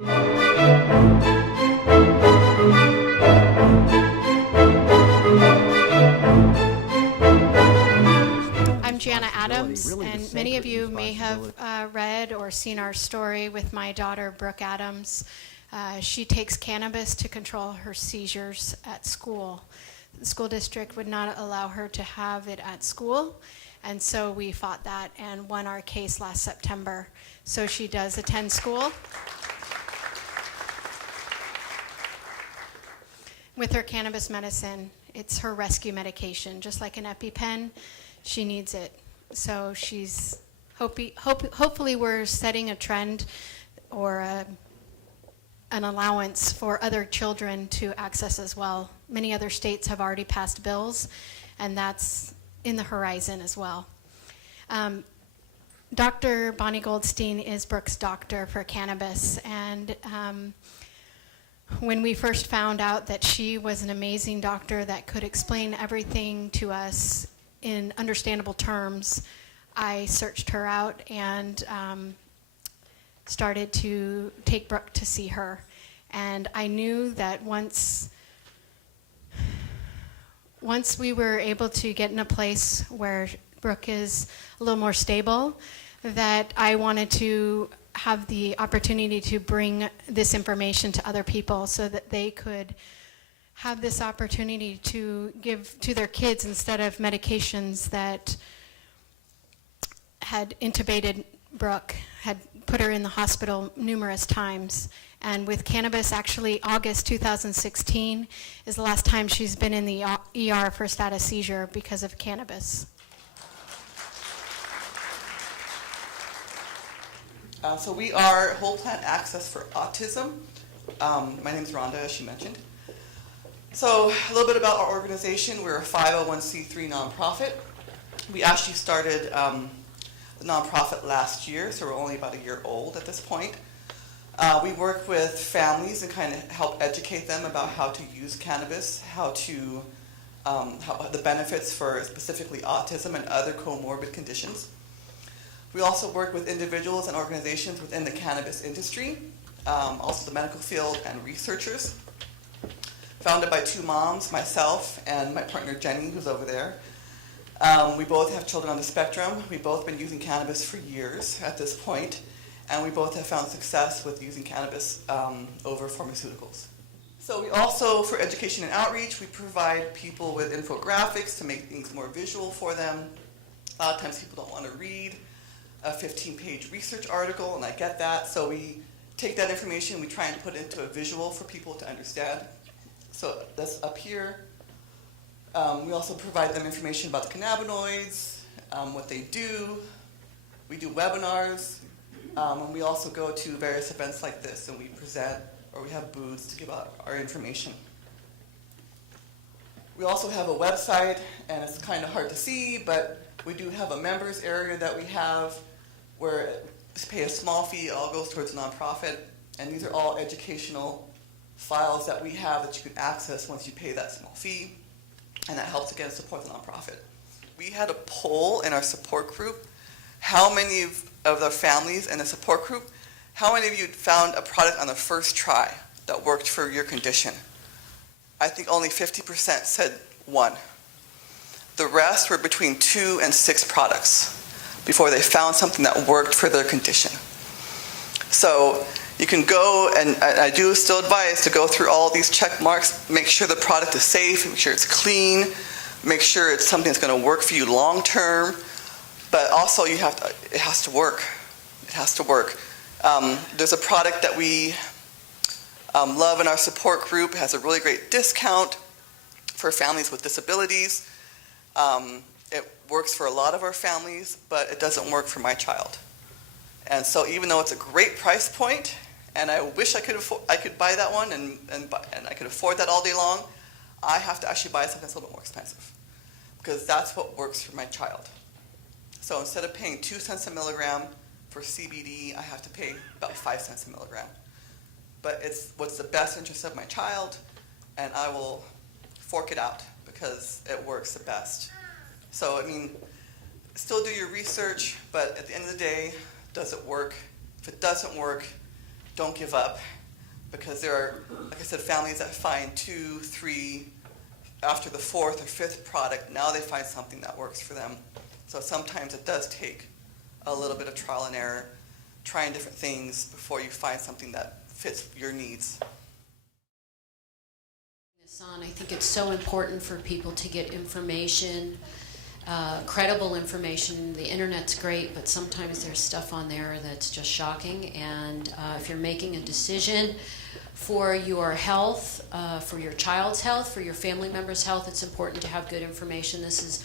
I'm Jana Adams, and many of you may have read or seen our story with my daughter, Brooke Adams. She takes cannabis to control her seizures at school. The school district would not allow her to have it at school, and so we fought that and won our case last September. So she does attend school with her cannabis medicine. It's her rescue medication, just like an EpiPen. She needs it. So she's hopefully we're setting a trend or an allowance for other children to access as well. Many other states have already passed bills, and that's in the horizon as well. Dr. Bonni Goldstein is Brooke's doctor for cannabis, and when we first found out that she was an amazing doctor that could explain everything to us in understandable terms, I searched her out and started to take Brooke to see her. And I knew that once we were able to get in a place where Brooke is a little more stable, that I wanted to have the opportunity to bring this information to other people so that they could have this opportunity to give to their kids instead of medications that had intubated Brooke, had put her in the hospital numerous times. And with cannabis, actually August 2016 is the last time she's been in the ER for status seizure because of cannabis. So we are Whole Plant Access for Autism. My name is Rhonda, as she mentioned. So a little bit about our organization. We're a 501c3 nonprofit. We actually started the nonprofit last year, so we're only about a year old at this point. We work with families and kind of help educate them about how to use cannabis, how the benefits for specifically autism and other comorbid conditions. We also work with individuals and organizations within the cannabis industry, also the medical field and researchers. Founded by two moms, myself and my partner Jenny, who's over there. We both have children on the spectrum. We've both been using cannabis for years at this point, and we both have found success with using cannabis over pharmaceuticals. So we also, for education and outreach, we provide people with infographics to make things more visual for them. A lot of times people don't want to read a 15-page research article, and I get that. So we take that information, we try and put it into a visual for people to understand. So that's up here. We also provide them information about the cannabinoids, what they do. We do webinars, and we also go to various events like this, and we present, or we have booths to give out our information. We also have a website, and it's kind of hard to see, but we do have a members area that we have where you pay a small fee, it all goes towards a nonprofit, and these are all educational files that we have that you can access once you pay that small fee, and that helps again support the nonprofit. We had a poll in our support group. How many of the families in the support group, how many of you found a product on the first try that worked for your condition? I think only 50% said one. The rest were between 2 and 6 products before they found something that worked for their condition. So you can go, and I do still advise to go through all these check marks, make sure the product is safe, make sure it's clean, make sure it's something that's going to work for you long term, but also it has to work. It has to work. There's a product that we love in our support group. It has a really great discount for families with disabilities. It works for a lot of our families, but it doesn't work for my child. And so even though it's a great price point, and I wish I could buy that one and I could afford that all day long, I have to actually buy something that's a little bit more expensive because that's what works for my child. So instead of paying 2 cents a milligram for CBD, I have to pay about 5 cents a milligram. But it's what's the best interest of my child, and I will fork it out because it works the best. So, I mean, still do your research, but at the end of the day, does it work? If it doesn't work, don't give up, because there are, like I said, families that find 2, 3, after the 4th or 5th product, now they find something that works for them. So sometimes it does take a little bit of trial and error, trying different things before you find something that fits your needs. I think it's so important for people to get information, credible information. The internet's great, but sometimes there's stuff on there that's just shocking. And if you're making a decision for your health, for your child's health, for your family member's health, it's important to have good information. This is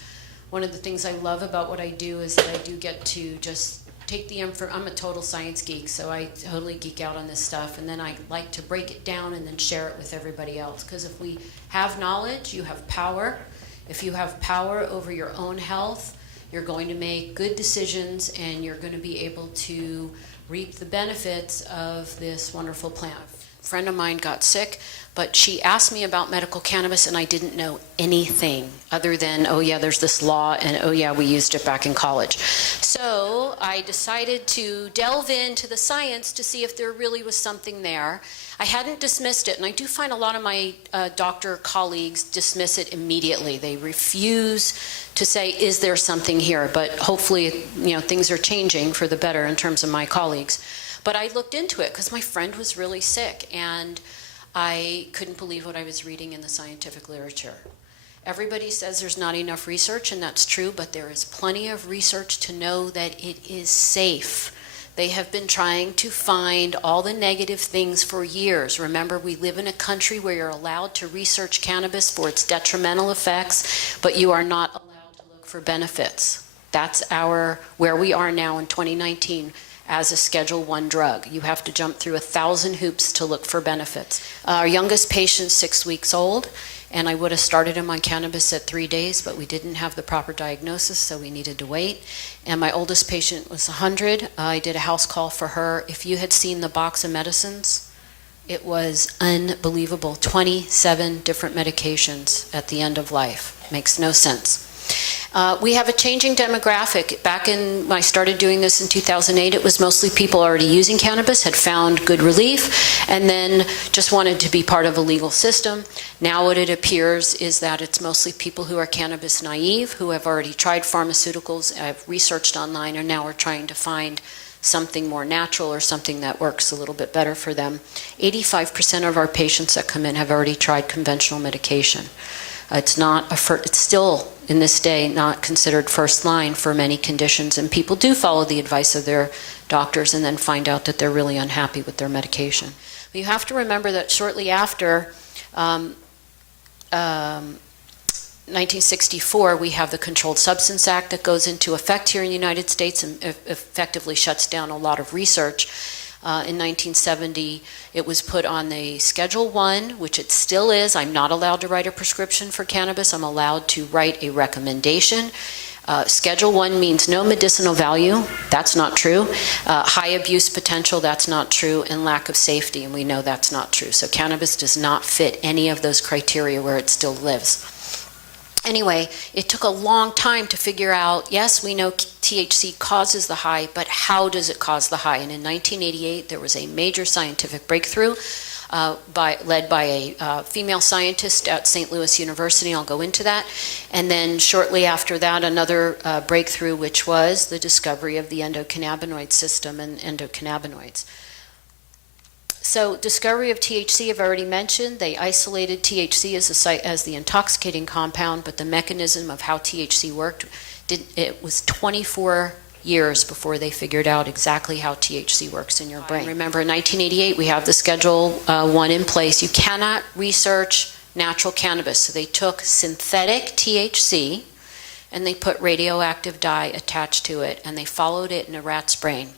one of the things I love about what I do, is that I do get to just take the info. I'm a total science geek, so I totally geek out on this stuff, and then I like to break it down and then share it with everybody else. Because if we have knowledge, you have power. If you have power over your own health, you're going to make good decisions, and you're going to be able to reap the benefits of this wonderful plant. A friend of mine got sick, but she asked me about medical cannabis, and I didn't know anything other than, oh yeah, there's this law, and oh yeah, we used it back in college. So I decided to delve into the science to see if there really was something there. I hadn't dismissed it, and I do find a lot of my doctor colleagues dismiss it immediately. They refuse to say, is there something here? But hopefully, you know, things are changing for the better in terms of my colleagues. But I looked into it because my friend was really sick, and I couldn't believe what I was reading in the scientific literature. Everybody says there's not enough research, and that's true, but there is plenty of research to know that it is safe. They have been trying to find all the negative things for years. Remember, we live in a country where you're allowed to research cannabis for its detrimental effects, but you are not allowed to look for benefits. That's where we are now in 2019. As a Schedule I drug. You have to jump through 1,000 hoops to look for benefits. Our youngest patient's 6 weeks old, and I would have started him on cannabis at 3 days, but we didn't have the proper diagnosis, so we needed to wait. And my oldest patient was 100. I did a house call for her. If you had seen the box of medicines, it was unbelievable. 27 different medications at the end of life. Makes no sense. We have a changing demographic. Back when I started doing this in 2008, it was mostly people already using cannabis, had found good relief, and then just wanted to be part of a legal system. Now what it appears is that it's mostly people who are cannabis naive, who have already tried pharmaceuticals, have researched online, and now are trying to find something more natural or something that works a little bit better for them. 85% of our patients that come in have already tried conventional medication. It's still, in this day, not considered first line for many conditions, and people do follow the advice of their doctors and then find out that they're really unhappy with their medication. But you have to remember that shortly after 1964, we have the Controlled Substance Act that goes into effect here in the United States and effectively shuts down a lot of research. In 1970, it was put on the Schedule I, which it still is. I'm not allowed to write a prescription for cannabis. I'm allowed to write a recommendation. Schedule I means no medicinal value. That's not true. High abuse potential. That's not true. And lack of safety, and we know that's not true. So cannabis does not fit any of those criteria where it still lives. Anyway, it took a long time to figure out, yes, we know THC causes the high, but how does it cause the high? And in 1988, there was a major scientific breakthrough led by a female scientist at St. Louis University. I'll go into that. And then shortly after that, another breakthrough, which was the discovery of the endocannabinoid system and endocannabinoids. So discovery of THC, I've already mentioned. They isolated THC as the intoxicating compound, but the mechanism of how THC worked, it was 24 years before they figured out exactly how THC works in your brain. Remember, in 1988, we have the Schedule I in place. You cannot research natural cannabis. So they took synthetic THC, and they put radioactive dye attached to it, and they followed it in a rat's brain.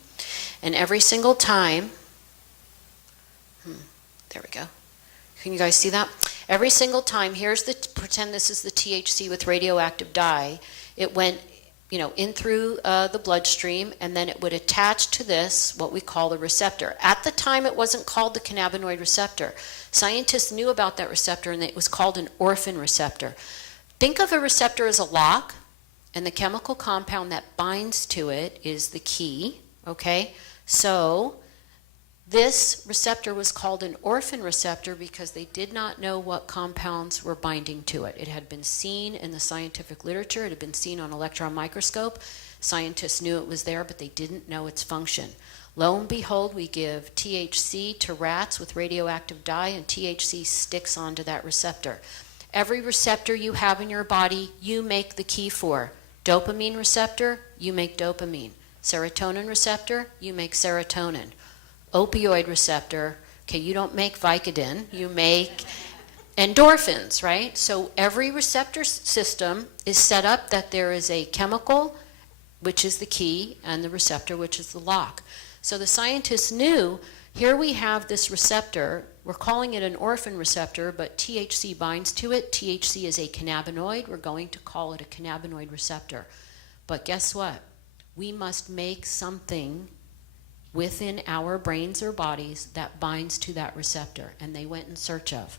And every single time, there we go. Can you guys see that? Every single time, pretend this is the THC with radioactive dye. It went, in through the bloodstream, and then it would attach to this, what we call the receptor. At the time, it wasn't called the cannabinoid receptor. Scientists knew about that receptor, and it was called an orphan receptor. Think of a receptor as a lock, and the chemical compound that binds to it is the key, okay? So This receptor was called an orphan receptor because they did not know what compounds were binding to it. It had been seen in the scientific literature. It had been seen on electron microscope. Scientists knew it was there, but they didn't know its function. Lo and behold, we give THC to rats with radioactive dye, and THC sticks onto that receptor. Every receptor you have in your body, you make the key for. Dopamine receptor, you make dopamine. Serotonin receptor, you make serotonin. Opioid receptor, okay, you don't make Vicodin, you make endorphins, right? So every receptor system is set up that there is a chemical, which is the key, and the receptor, which is the lock. So the scientists knew, here we have this receptor, we're calling it an orphan receptor, but THC binds to it. THC is a cannabinoid, we're going to call it a cannabinoid receptor. But guess what? We must make something within our brains or bodies that binds to that receptor, and they went in search of.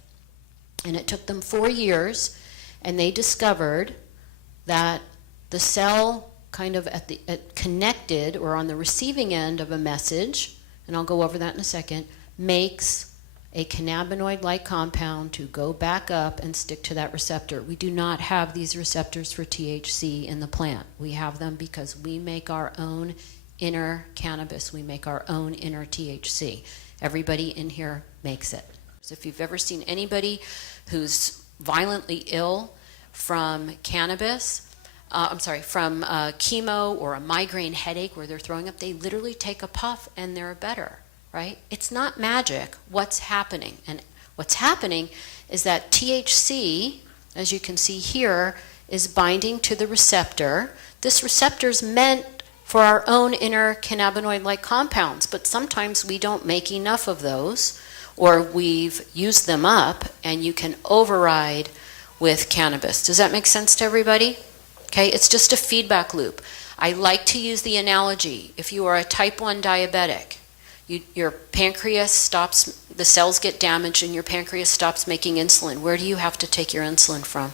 And it took them 4 years, and they discovered that the cell kind of connected or on the receiving end of a message, and I'll go over that in a second, makes a cannabinoid-like compound to go back up and stick to that receptor. We do not have these receptors for THC in the plant. We have them because we make our own inner cannabis. We make our own inner THC. Everybody in here makes it. So if you've ever seen anybody who's violently ill from cannabis, from chemo or a migraine headache where they're throwing up, they literally take a puff and they're better, right? It's not magic. What's happening? And what's happening is that THC, as you can see here, is binding to the receptor. This receptor's meant for our own inner cannabinoid-like compounds, but sometimes we don't make enough of those, or we've used them up, and you can override with cannabis. Does that make sense to everybody? Okay, it's just a feedback loop. I like to use the analogy. If you are a type 1 diabetic, your pancreas stops, the cells get damaged, and your pancreas stops making insulin. Where do you have to take your insulin from?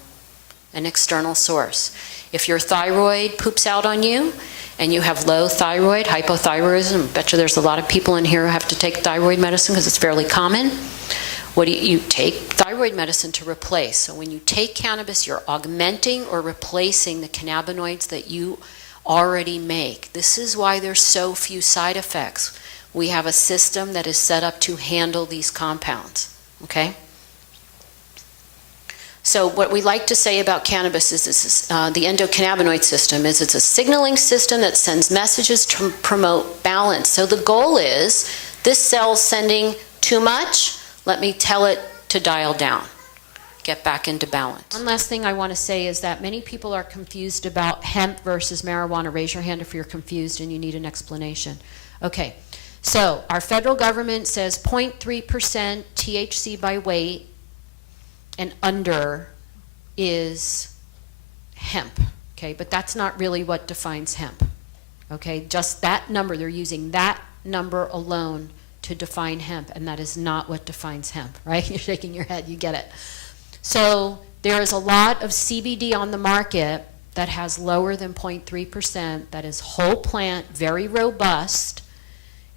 An external source. If your thyroid poops out on you, and you have low thyroid, hypothyroidism, I bet you there's a lot of people in here who have to take thyroid medicine because it's fairly common. What do you take? Thyroid medicine to replace. So when you take cannabis, you're augmenting or replacing the cannabinoids that you already make. This is why there's so few side effects. We have a system that is set up to handle these compounds, okay? So what we like to say about cannabis is the endocannabinoid system is it's a signaling system that sends messages to promote balance. So the goal is this cell's sending too much, let me tell it to dial down, get back into balance. One last thing I want to say is that many people are confused about hemp versus marijuana. Raise your hand if you're confused and you need an explanation. Okay, so our federal government says 0.3% THC by weight and under is hemp, okay? But that's not really what defines hemp, okay? Just that number, they're using that number alone to define hemp, and that is not what defines hemp, right? You're shaking your head, you get it. So there is a lot of CBD on the market that has lower than 0.3%, that is whole plant, very robust.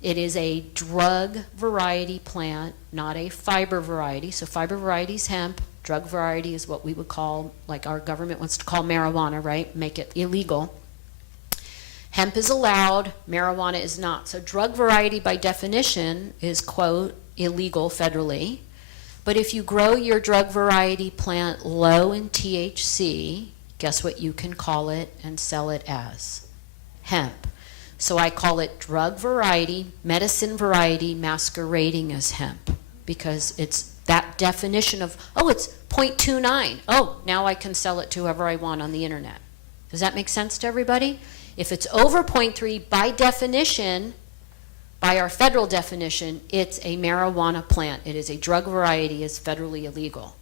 It is a drug variety plant, not a fiber variety. So fiber variety is hemp. Drug variety is what we would call, like our government wants to call marijuana, right? Make it illegal. Hemp is allowed, marijuana is not. So drug variety by definition is, quote, illegal federally. But if you grow your drug variety plant low in THC, guess what you can call it and sell it as? Hemp. So I call it drug variety, medicine variety, masquerading as hemp, because it's that definition of, oh, it's 0.29. Oh, now I can sell it to whoever I want on the internet. Does that make sense to everybody? If it's over 0.3, by definition, by our federal definition, it's a marijuana plant. It is a drug variety, is federally illegal.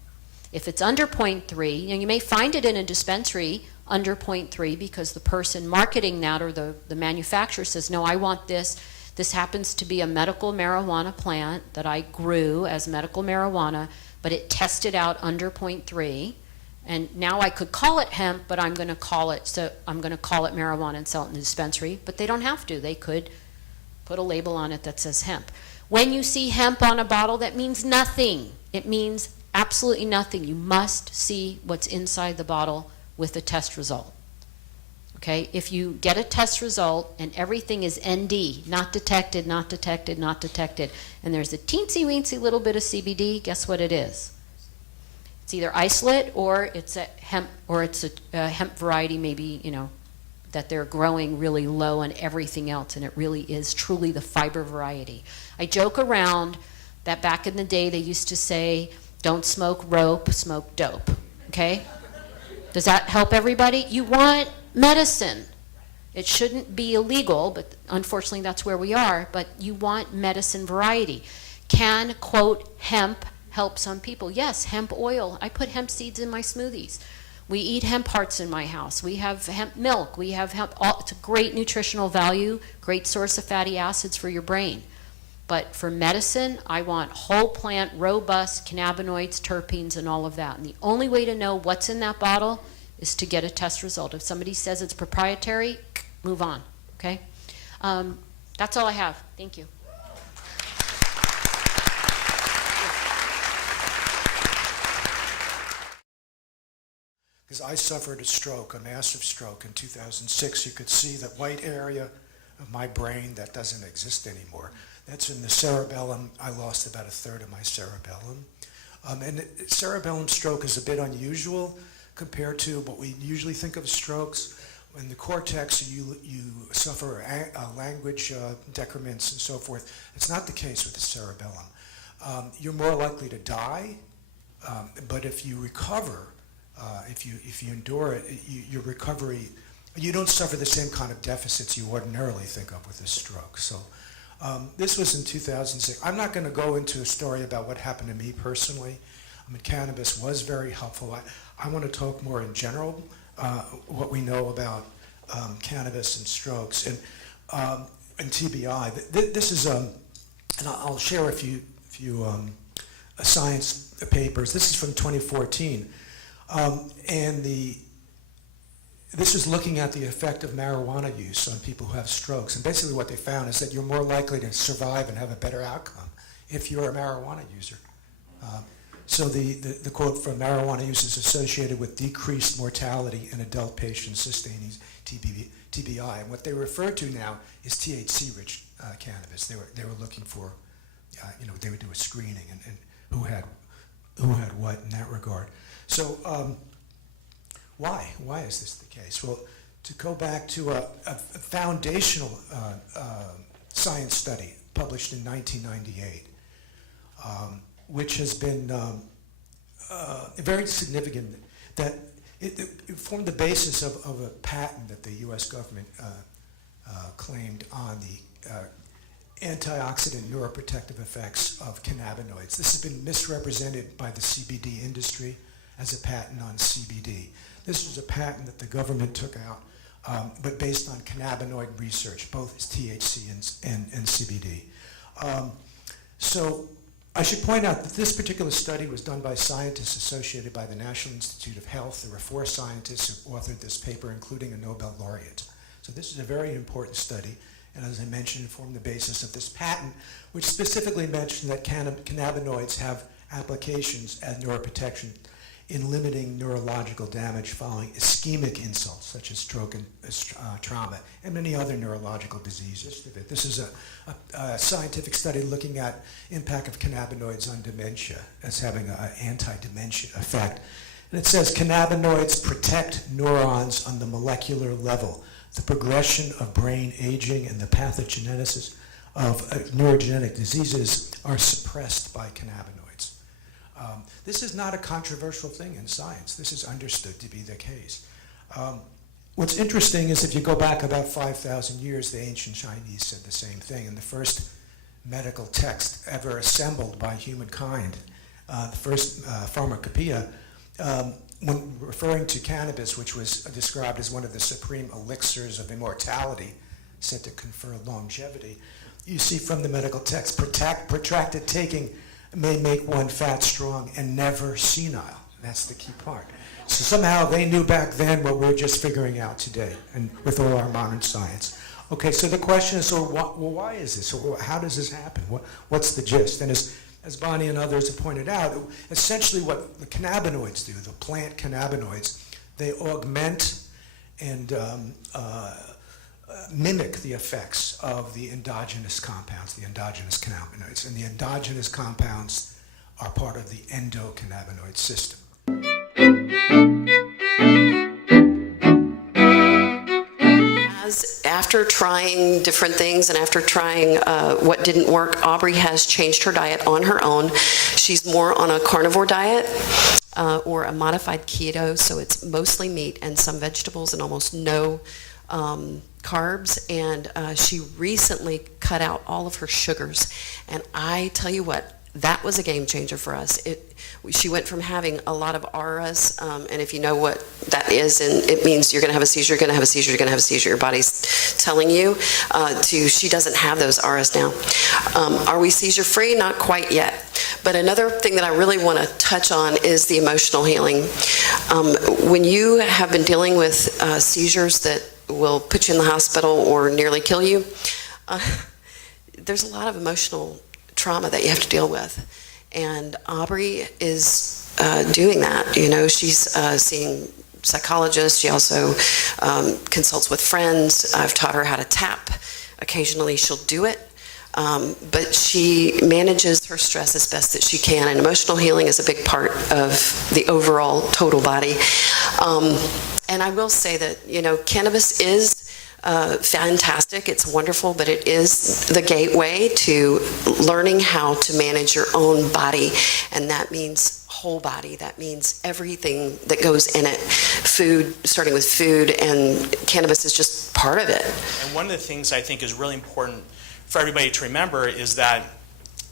If it's under 0.3, you may find it in a dispensary under 0.3 because the person marketing that or the manufacturer says, no, I want this. This happens to be a medical marijuana plant that I grew as medical marijuana, but it tested out under 0.3. And now I could call it hemp, but I'm going to call it marijuana and sell it in the dispensary. But they don't have to. They could put a label on it that says hemp. When you see hemp on a bottle, that means nothing. It means absolutely nothing. You must see what's inside the bottle with the test result. Okay, if you get a test result and everything is ND, not detected, not detected, not detected, and there's a teensy-weensy little bit of CBD, guess what it is? It's either isolate or it's a hemp, or it's a hemp variety, maybe, you know, that they're growing really low on everything else, and it really is truly the fiber variety. I joke around that back in the day they used to say, don't smoke rope, smoke dope, okay? Does that help everybody? You want medicine. It shouldn't be illegal, but unfortunately that's where we are, but you want medicine variety. Can, quote, hemp help some people? Yes, hemp oil. I put hemp seeds in my smoothies. We eat hemp hearts in my house. We have hemp milk. We have hemp. It's a great nutritional value, great source of fatty acids for your brain. But for medicine, I want whole plant, robust cannabinoids, terpenes, and all of that. And the only way to know what's in that bottle is to get a test result. If somebody says it's proprietary, move on, okay? That's all I have. Thank you. Because I suffered a stroke, a massive stroke in 2006. You could see the white area of my brain that doesn't exist anymore. That's in the cerebellum. I lost about a third of my cerebellum. And cerebellum stroke is a bit unusual compared to what we usually think of as strokes. In the cortex, you suffer language decrements and so forth. It's not the case with the cerebellum. You're more likely to die, but if you recover, if you endure it, your recovery, you don't suffer the same kind of deficits you ordinarily think of with a stroke. So this was in 2006. I'm not going to go into a story about what happened to me personally. I mean, cannabis was very helpful. I want to talk more in general, what we know about cannabis and strokes and TBI. This is, and I'll share a few science papers. This is from 2014. And this is looking at the effect of marijuana use on people who have strokes. And basically what they found is that you're more likely to survive and have a better outcome if you're a marijuana user. So the quote from marijuana use is associated with decreased mortality in adult patients sustaining TBI. And what they refer to now is THC-rich cannabis. They were looking for, they would do a screening and who had what in that regard. So why is this the case? Well, to go back to a foundational science study published in 1998, which has been very significant, that it formed the basis of a patent that the U.S. government claimed on the antioxidant neuroprotective effects of cannabinoids. This has been misrepresented by the CBD industry as a patent on CBD. This was a patent that the government took out, but based on cannabinoid research, both THC and CBD. So I should point out that this particular study was done by scientists associated by the National Institute of Health. There were 4 scientists who authored this paper, including a Nobel laureate. So this is a very important study, and as I mentioned, it formed the basis of this patent, which specifically mentioned that cannabinoids have applications as neuroprotection in limiting neurological damage following ischemic insults, such as stroke and trauma, and many other neurological diseases. This is a scientific study looking at impact of cannabinoids on dementia as having an anti-dementia effect. And it says cannabinoids protect neurons on the molecular level. The progression of brain aging and the pathogenesis of neurogenic diseases are suppressed by cannabinoids. This is not a controversial thing in science. This is understood to be the case. What's interesting is if you go back about 5,000 years, the ancient Chinese said the same thing. And the first medical text ever assembled by humankind, the first pharmacopoeia, when referring to cannabis, which was described as one of the supreme elixirs of immortality, said to confer longevity, you see from the medical text, protracted taking may make one fat, strong, and never senile. That's the key part. So somehow they knew back then what we're just figuring out today, and with all our modern science. Okay, so the question is, so why is this? Or how does this happen? What's the gist? And as Bonni and others have pointed out, essentially what the cannabinoids do, the plant cannabinoids, they augment and mimic the effects of the endogenous compounds, the endogenous cannabinoids. And the endogenous compounds are part of the endocannabinoid system. After trying different things and after trying what didn't work, Aubrey has changed her diet on her own. She's more on a carnivore diet or a modified keto, so it's mostly meat and some vegetables and almost no carbs. And she recently cut out all of her sugars. And I tell you what, that was a game changer for us. She went from having a lot of auras, and if you know what that is, and it means you're going to have a seizure, you're going to have a seizure, you're going to have a seizure, your body's telling you, to she doesn't have those auras now. Are we seizure free? Not quite yet. But another thing that I really want to touch on is the emotional healing. When you have been dealing with seizures that will put you in the hospital or nearly kill you, there's a lot of emotional trauma that you have to deal with. And Aubrey is doing that. You know, she's seeing psychologists. She also consults with friends. I've taught her how to tap. Occasionally she'll do it. But she manages her stress as best that she can, and emotional healing is a big part of the overall total body. And I will say that, you know, cannabis is fantastic, it's wonderful, but it is the gateway to learning how to manage your own body, and that means whole body. That means everything that goes in it. Food, starting with food, and cannabis is just part of it. And one of the things I think is really important for everybody to remember is that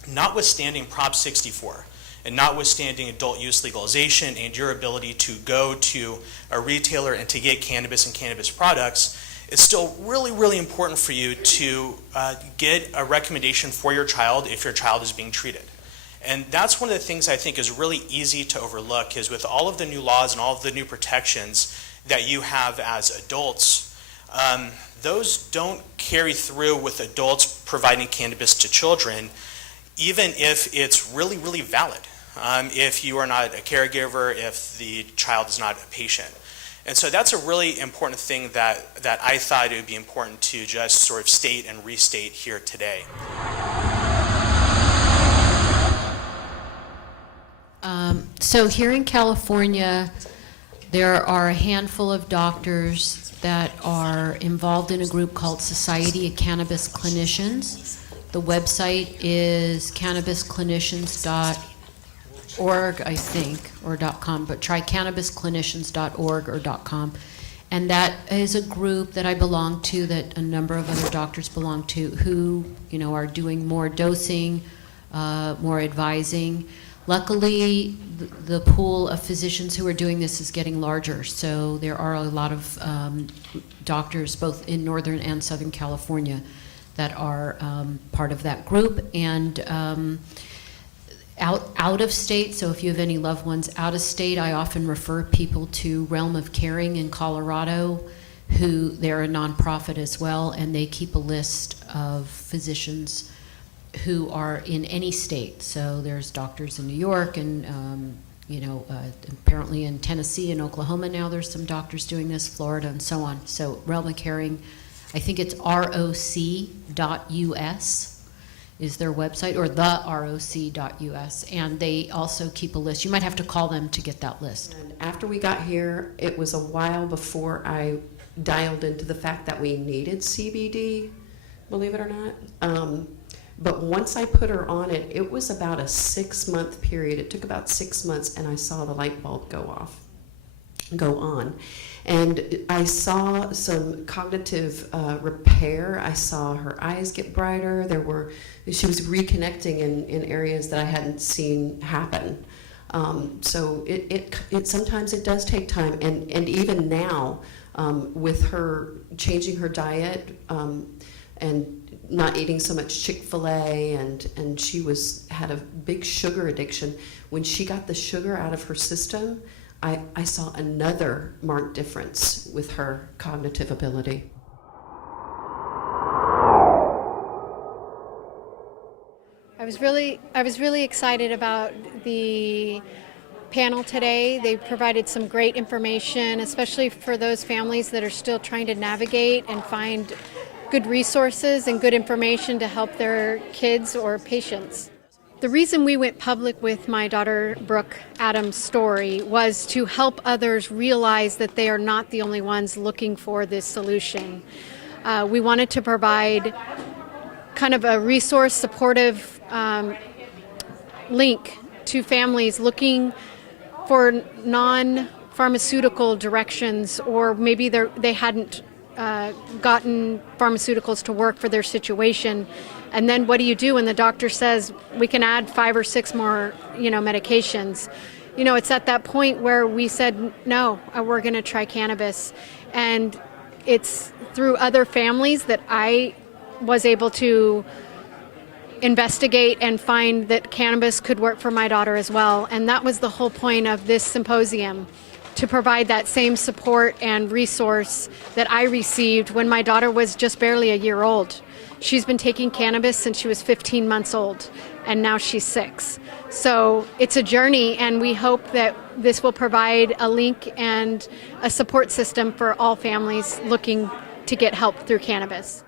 notwithstanding Prop 64, and notwithstanding adult use legalization and your ability to go to a retailer and to get cannabis and cannabis products, it's still really, really important for you to get a recommendation for your child if your child is being treated. And that's one of the things I think is really easy to overlook, is with all of the new laws and all of the new protections that you have as adults, those don't carry through with adults providing cannabis to children, even if it's really, really valid. If you are not a caregiver, if the child is not a patient. And so that's a really important thing that I thought it would be important to just sort of state and restate here today. So here in California, there are a handful of doctors that are involved in a group called Society of Cannabis Clinicians. The website is cannabisclinicians.org, I think, or .com, but try cannabisclinicians.org or .com. And that is a group that I belong to, that a number of other doctors belong to, who, you know, are doing more dosing, more advising. Luckily, the pool of physicians who are doing this is getting larger, so there are a lot of doctors, both in Northern and Southern California, that are part of that group. And out of state, so if you have any loved ones out of state, I often refer people to Realm of Caring in Colorado, who they're a nonprofit as well, and they keep a list of physicians who are in any state. So there's doctors in New York, and apparently in Tennessee and Oklahoma now there's some doctors doing this, Florida and so on. So Realm of Caring, I think it's roc.us is their website, or the roc.us, and they also keep a list. You might have to call them to get that list. And after we got here, it was a while before I dialed into the fact that we needed CBD, believe it or not. But once I put her on it, it was about a 6-month period. It took about 6 months, and I saw the light bulb go on. And I saw some cognitive repair. I saw her eyes get brighter. She was reconnecting in areas that I hadn't seen happen. So it sometimes it does take time, and even now, with her changing her diet and not eating so much Chick-fil-A, and she had a big sugar addiction. When she got the sugar out of her system, I saw another marked difference with her cognitive ability. was really excited about the panel today. They provided some great information, especially for those families that are still trying to navigate and find good resources and good information to help their kids or patients. The reason we went public with my daughter Brooke Adams' story was to help others realize that they are not the only ones looking for this solution. We wanted to provide kind of a resource supportive link to families looking for non-pharmaceutical directions, or maybe they hadn't gotten pharmaceuticals to work for their situation. And then what do you do when the doctor says we can add 5 or 6 more, medications? It's at that point where we said, no, we're going to try cannabis. And it's through other families that I was able to investigate and find that cannabis could work for my daughter as well. And that was the whole point of this symposium, to provide that same support and resource that I received when my daughter was just barely a year old. She's been taking cannabis since she was 15 months old, and now she's 6. So it's a journey, and we hope that this will provide a link and a support system for all families looking to get help through cannabis.